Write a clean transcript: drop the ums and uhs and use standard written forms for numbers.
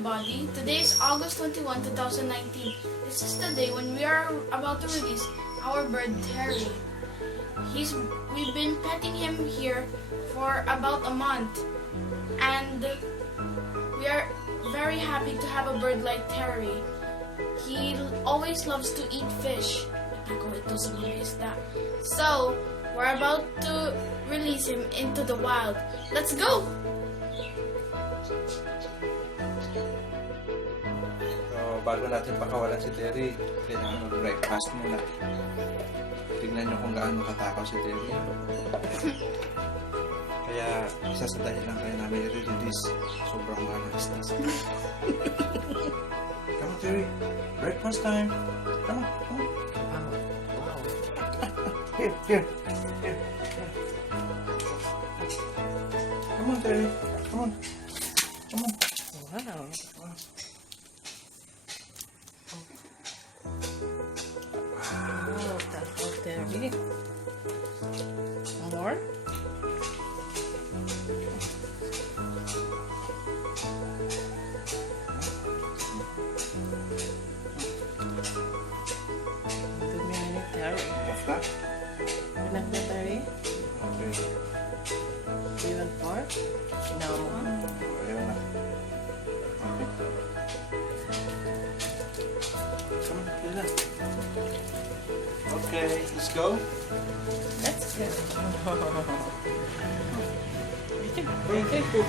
everybody. Today is August 21, 2019. This is the day when we are about to release our bird Terry. We've been petting him here for about a month, and we are very happy to have a bird like Terry. He always loves to eat fish. Ako ito sa mga isda. So, we're about to release him into the wild. Let's go! So, bago natin pakawalan si Terry, kailangan mag-breakfast muna. Tignan nyo kung gaano katakaw si Terry. Kaya, isa sa dahilan kaya namin i-release. Sobrang malas na sa Come on, Terry. Breakfast time. Come on, come on. Here, here. Here. Come on, Terry. Come on. Come on. Wow. Wow, that's out there. More? Too many, Terry. Enough na? Enough na, Terry? Okay. Do you want more? No. Ayaw na. Okay. Come on, yun na. Okay, let's go. That's good. Very good.